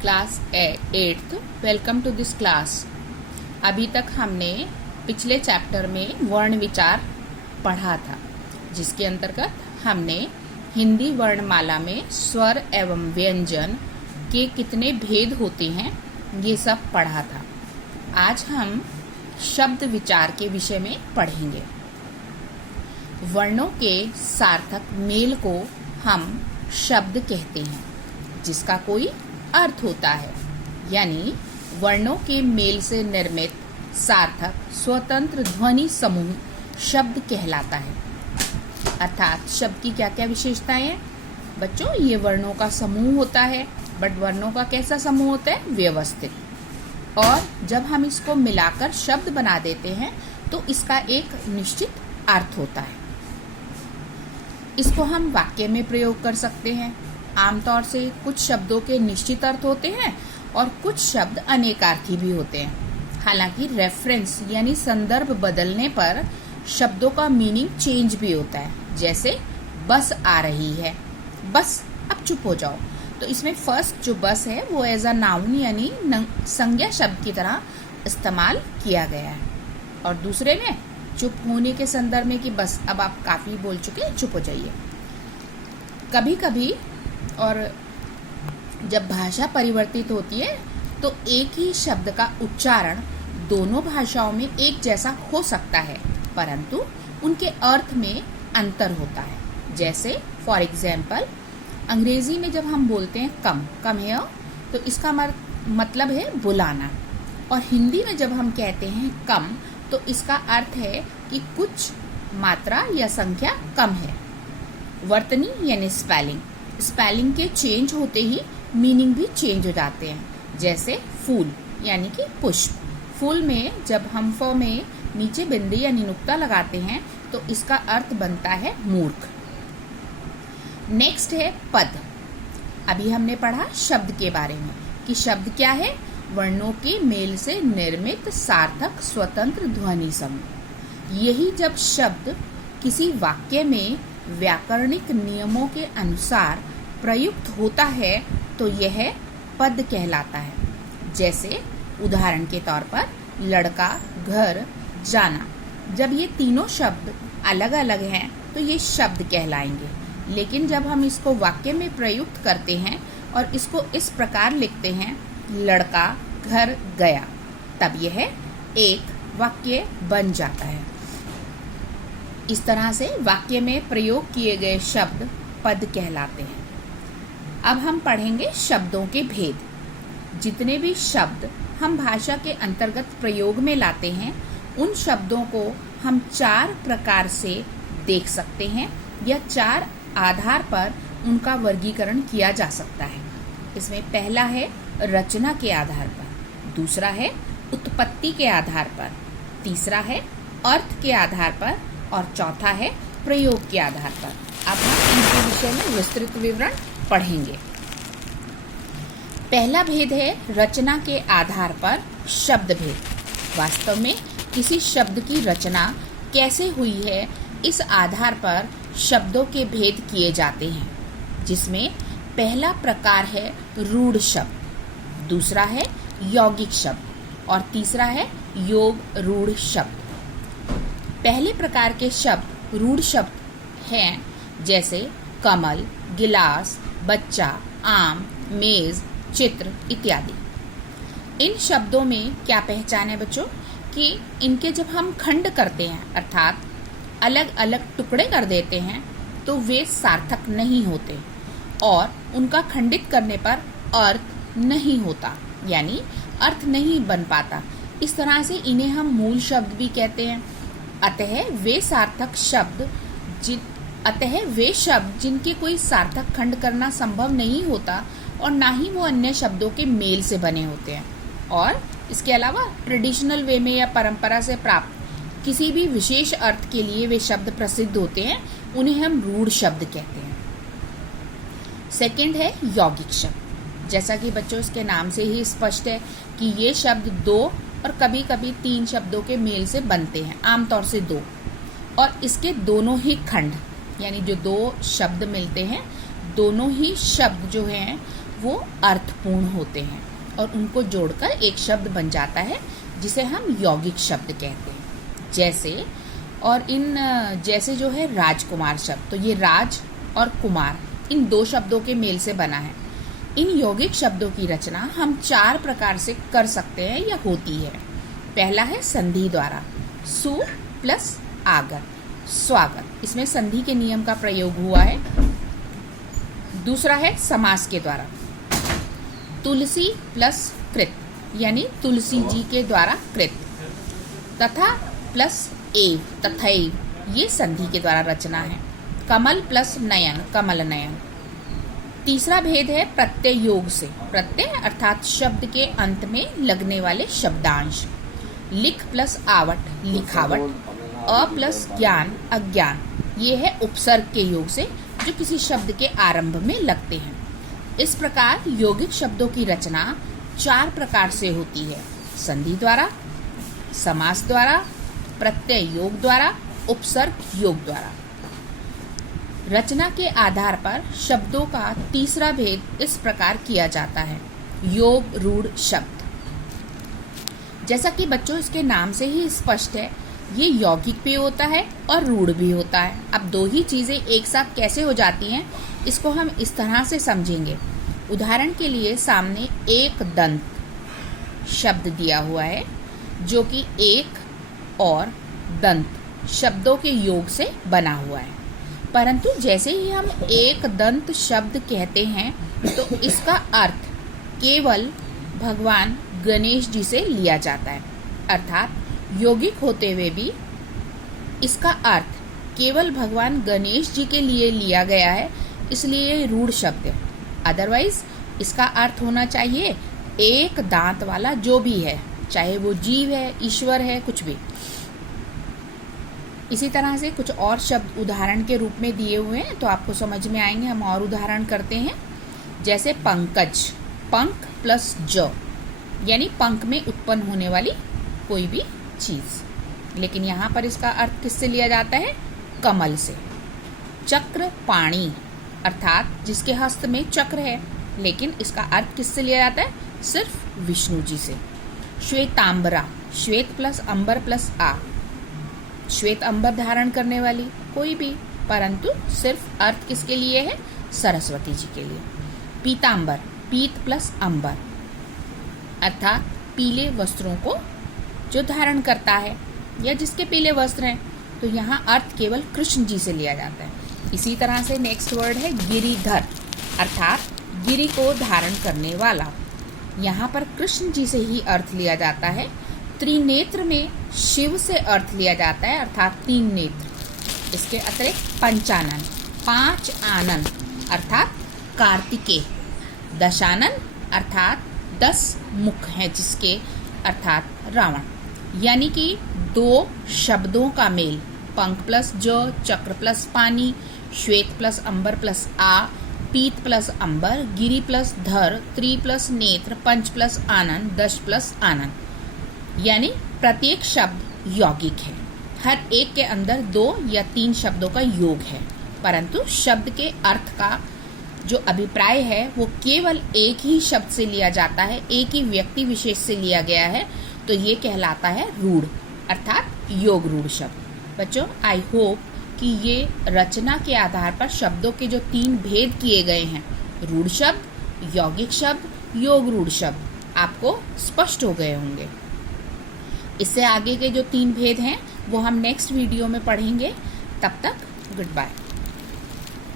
Class 8th। Welcome to this class. अभी तक हमने पिछले चैप्टर में वर्ण विचार पढ़ा था, जिसके अंतर्गत हमने हिंदी वर्णमाला में स्वर एवं व्यंजन के कितने भेद होते हैं ये सब पढ़ा था। आज हम शब्द विचार के विषय में पढ़ेंगे। वर्णों के सार्थक मेल को हम शब्द कहते हैं, जिसका कोई अर्थ होता है, यानी वर्णों के मेल से निर्मित सार्थक स्वतंत्र ध्वनि समूह शब्द कहलाता है। अर्थात शब्द की क्या क्या विशेषताएं हैं बच्चों? ये वर्णों का समूह होता है, बट वर्णों का कैसा समूह होता है? व्यवस्थित। और जब हम इसको मिलाकर शब्द बना देते हैं तो इसका एक निश्चित अर्थ होता है। इसको हम वाक्य में प्रयोग कर सकते हैं। आमतौर से कुछ शब्दों के निश्चित अर्थ होते हैं और कुछ शब्द अनेकार्थी भी होते हैं। हालांकि रेफरेंस यानी संदर्भ बदलने पर शब्दों का मीनिंग चेंज भी होता है। जैसे बस आ रही है, बस अब चुप हो जाओ। तो इसमें फर्स्ट जो बस है वो एज अ नाउन यानी संज्ञा शब्द की तरह इस्तेमाल किया गया है, और दूसरे में चुप होने के संदर्भ में कि बस अब आप काफी बोल चुके हैं, चुप हो जाइए। कभी कभी और जब भाषा परिवर्तित होती है तो एक ही शब्द का उच्चारण दोनों भाषाओं में एक जैसा हो सकता है, परंतु उनके अर्थ में अंतर होता है। जैसे फॉर एग्जाम्पल अंग्रेजी में जब हम बोलते हैं कम है, तो इसका मतलब है बुलाना, और हिंदी में जब हम कहते हैं कम तो इसका अर्थ है कि कुछ मात्रा या संख्या कम है। वर्तनी यानी स्पेलिंग के चेंज होते ही मीनिंग भी चेंज हो जाते हैं। जैसे फूल यानी कि पुष्प। फूल में जब हम फ में नीचे बिंदी यानी नुक्ता लगाते हैं तो इसका अर्थ बनता है मूर्ख। नेक्स्ट है पद। अभी हमने पढ़ा शब्द के बारे में कि शब्द क्या है? वर्णों के मेल से निर्मित सार्थक स्वतंत्र ध्वनि समूह। यही जब शब्द किसी वाक्य में व्याकरणिक नियमों के अनुसार प्रयुक्त होता है तो यह पद कहलाता है। जैसे उदाहरण के तौर पर लड़का, घर, जाना। जब ये तीनों शब्द अलग अलग हैं तो ये शब्द कहलाएंगे, लेकिन जब हम इसको वाक्य में प्रयुक्त करते हैं और इसको इस प्रकार लिखते हैं लड़का घर गया, तब यह एक वाक्य बन जाता है। इस तरह से वाक्य में प्रयोग किए गए शब्द पद कहलाते हैं। अब हम पढ़ेंगे शब्दों के भेद। जितने भी शब्द हम भाषा के अंतर्गत प्रयोग में लाते हैं उन शब्दों को हम 4 प्रकार से देख सकते हैं, या 4 आधार पर उनका वर्गीकरण किया जा सकता है। इसमें पहला है रचना के आधार पर, दूसरा है उत्पत्ति के आधार पर, तीसरा है अर्थ के आधार पर, और चौथा है प्रयोग के आधार पर। अब हम इनके विषय में विस्तृत विवरण पढ़ेंगे। पहला भेद है रचना के आधार पर शब्द भेद। वास्तव में किसी शब्द की रचना कैसे हुई है इस आधार पर शब्दों के भेद किए जाते हैं, जिसमें पहला प्रकार है रूढ़ शब्द, दूसरा है यौगिक शब्द, और तीसरा है योग रूढ़ शब्द। पहले प्रकार के शब्द रूढ़ शब्द हैं, जैसे कमल, गिलास, बच्चा, आम, मेज, चित्र इत्यादि। इन शब्दों में क्या पहचान है बच्चों? कि इनके जब हम खंड करते हैं, अर्थात अलग अलग टुकड़े कर देते हैं, तो वे सार्थक नहीं होते और उनका खंडित करने पर अर्थ नहीं होता, यानी अर्थ नहीं बन पाता। इस तरह से इन्हें हम मूल शब्द भी कहते हैं। अतः वे शब्द जिनके कोई सार्थक खंड करना संभव नहीं होता और ना ही वो अन्य शब्दों के मेल से बने होते हैं, और इसके अलावा ट्रेडिशनल वे में या परंपरा से प्राप्त किसी भी विशेष अर्थ के लिए वे शब्द प्रसिद्ध होते हैं, उन्हें हम रूढ़ शब्द कहते हैं। सेकंड है यौगिक शब्द। जैसा कि बच्चों इसके नाम से ही स्पष्ट है कि ये शब्द 2 और कभी कभी 3 शब्दों के मेल से बनते हैं, आमतौर से 2, और इसके दोनों ही खंड यानी जो 2 शब्द मिलते हैं, दोनों ही शब्द जो हैं वो अर्थपूर्ण होते हैं और उनको जोड़कर एक शब्द बन जाता है जिसे हम यौगिक शब्द कहते हैं। जैसे जो है राजकुमार शब्द, तो ये राज और कुमार इन दो शब्दों के मेल से बना है। इन यौगिक शब्दों की रचना हम 4 प्रकार से कर सकते हैं या होती है। पहला है संधि द्वारा, सु प्लस आगत, स्वागत, इसमें संधि के नियम का प्रयोग हुआ है। दूसरा है समास के द्वारा, तुलसी प्लस कृत, यानी तुलसी जी के द्वारा कृत, तथा प्लस एव, तथैव, ये संधि के द्वारा रचना है। कमल प्लस नयन, कमल नयन। तीसरा भेद है प्रत्यय योग से, प्रत्यय अर्थात शब्द के अंत में लगने वाले शब्दांश। लिख प्लस आवट, लिखावट। अ प्लस ज्ञान, अज्ञान, ये है उपसर्ग के योग से जो किसी शब्द के आरंभ में लगते हैं। इस प्रकार यौगिक शब्दों की रचना 4 प्रकार से होती है, संधि द्वारा, समास द्वारा, प्रत्यय योग द्वारा, उपसर्ग योग द्वारा। रचना के आधार पर शब्दों का तीसरा भेद इस प्रकार किया जाता है, योग रूढ़ शब्द। जैसा कि बच्चों इसके नाम से ही स्पष्ट है, ये यौगिक भी होता है और रूढ़ भी होता है। अब दो ही चीजें एक साथ कैसे हो जाती हैं, इसको हम इस तरह से समझेंगे। उदाहरण के लिए सामने एक दंत शब्द दिया हुआ है जो कि एक और दंत शब्दों के योग से बना हुआ है, परंतु जैसे ही हम एक दंत शब्द कहते हैं तो इसका अर्थ केवल भगवान गणेश जी से लिया जाता है। अर्थात यौगिक होते हुए भी इसका अर्थ केवल भगवान गणेश जी के लिए लिया गया है, इसलिए ये रूढ़ शब्द है। अदरवाइज इसका अर्थ होना चाहिए एक दांत वाला जो भी है, चाहे वो जीव है, ईश्वर है, कुछ भी। इसी तरह से कुछ और शब्द उदाहरण के रूप में दिए हुए हैं तो आपको समझ में आएंगे। हम और उदाहरण करते हैं, जैसे पंकज, पंख प्लस ज, यानी पंख में उत्पन्न होने वाली कोई भी चीज, लेकिन यहाँ पर इसका अर्थ किससे लिया जाता है, कमल से। चक्र पाणी, अर्थात जिसके हस्त में चक्र है, लेकिन इसका अर्थ किससे लिया जाता है, सिर्फ विष्णु जी से। श्वेतांबरा, श्वेत प्लस अंबर प्लस आ, श्वेत अंबर धारण करने वाली कोई भी, परंतु सिर्फ अर्थ किसके लिए है, सरस्वती जी के लिए। पीतांबर, पीत प्लस अंबर, अर्थात पीले वस्त्रों को जो धारण करता है या जिसके पीले वस्त्र हैं, तो यहाँ अर्थ केवल कृष्ण जी से लिया जाता है। इसी तरह से नेक्स्ट वर्ड है गिरिधर, अर्थात गिरि को धारण करने वाला। यहाँ पर कृष्ण जी से ही अर्थ लिया जाता है। त्रिनेत्र में शिव से अर्थ लिया जाता है, अर्थात 3 नेत्र। इसके अतिरिक्त पंचानन, 5 आनन, अर्थात कार्तिकेय। दशानन, अर्थात 10 मुख हैं जिसके, अर्थात रावण। यानी कि 2 शब्दों का मेल, पंख प्लस ज, चक्र प्लस पानी, श्वेत प्लस अंबर प्लस आ, पीत प्लस अंबर, गिरि प्लस धर, त्रि प्लस नेत्र, पंच प्लस आनन, 10 प्लस आनन। यानी प्रत्येक शब्द यौगिक है, हर एक के अंदर 2 या 3 शब्दों का योग है, परंतु शब्द के अर्थ का जो अभिप्राय है वो केवल एक ही शब्द से लिया जाता है, एक ही व्यक्ति विशेष से लिया गया है, तो ये कहलाता है रूढ़, अर्थात योग रूढ़ शब्द। बच्चों, आई होप कि ये रचना के आधार पर शब्दों के जो 3 भेद किए गए हैं, रूढ़ शब्द, यौगिक शब्द, योग रूढ़ शब्द, आपको स्पष्ट हो गए होंगे। इससे आगे के जो 3 भेद हैं वो हम नेक्स्ट वीडियो में पढ़ेंगे। तब तक गुड बाय।